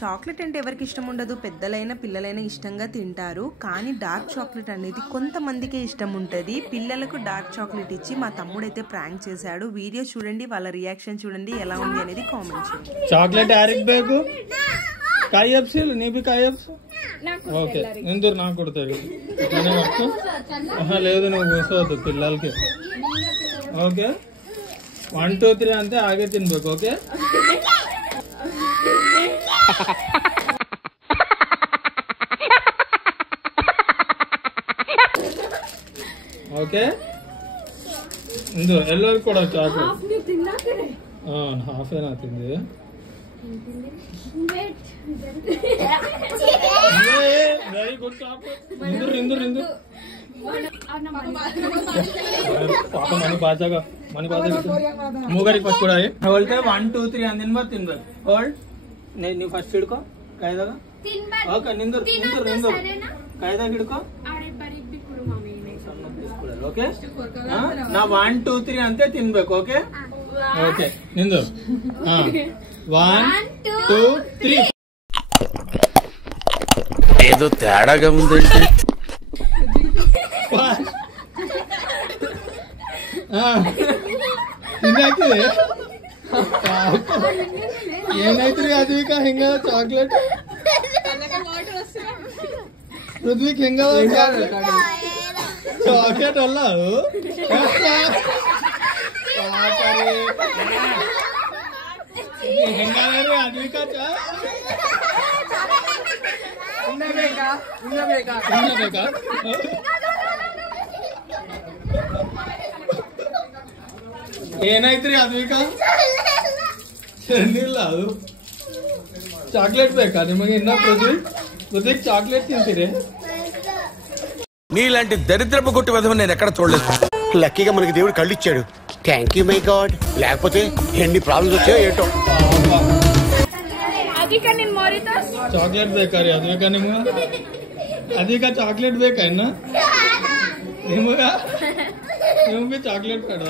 Chocolate అంటే ఎవరికి ఇష్టం ఉండదు, పెద్దలైనా పిల్లలైనా ఇష్టంగా తింటారు. కానీ డార్క్ చాక్లెట్ అనేది కొంతమందికే ఇష్టం ఉంటుంది. పిల్లలకు డార్క్ చాక్లెట్ ఇచ్చి మా తమ్ముడైతే ప్రాంక్ చేశాడు. వీడియో చూడండి, వాళ్ళ రియాక్షన్ చూడండి ఎలా ఉంది అనేది కామెంట్ చేయండి. చాక్లెట్ ಯಾರಿಗೆ ಬೇಕು? ಕಾಯಪ್ಸಿಲ್ ನೀ ಬಿ ಕಾಯಪ್ಸ್ ఓకే ఎందుకు నాకు కొడతారు లేదు నువ్వు కూర్చోవద్దు పిల్లలకి. ఓకే 1 2 3 అంతే ఆగే తినಬೇಕು. ఓకే ఓకే ఇందు ಎಲ್ಲರಿಗೂ ಕೂಡ చాక్లెట్ హాఫ్ ఏనా తింది. Very good chocolate Indore Indore Indore पापा मनी बाजा मूगरी फस्ट కూడా बोलते 1 2 3 अंदिन बार తినಬೇಕು. होल्ड नी फस्ट हिडको कायदा ओके निंदुर निंदुर निंदुर कायदा हिडको ओके ना 1 2 3 అంతే తినಬೇಕು. ఓకే ఓకే నిందुर 1 2 3 ఏదో తేడాగా ఉందండి. ఏనైతే అద్విక ಹೆಂಗ చాక్లెట్ రుద్విక్ ಹೆಂಗ చాక్లెట్ అಲ್ಲ ಅದು ಹೆಂಗಾದ್ರೆ ಅದ್ವಿಕ ಏನಾಯ್ತ್ರಿ ಅದ್ವಿಕ ಚೆಂದಿಲ್ಲ ಅದು చాక్లెట్ ಬೇಕಾ ನಿಮಗೆ? ಇನ್ನ రుద్విక్ చాక్లెట్ తింತೀರಿ? నీలాంటి దరిద్రపు కొట్టి విధం నేను ఎక్కడ చూడలేదు. లక్కీగా మనకి దేవుడు కళ్ళు ఇచ్చాడు. Thank you my God. లేకపోతే ఎన్ని ప్రాబ్లమ్స్ వచ్చాయో ఏంటో. చాక్లెట్ ಬೇಕಾ ರೀ ಅದ್ವಿಕ ನಿಮ್ಗೆ? ಅದ್ವಿಕ ಚಾಕ್ಲೇಟ್ ಬೇಕಾ ಇನ್ನ ನಿಮಗ? ನಿಮ್ಗೆ ಚಾಕ್ಲೇಟ್ ಬೇಡ?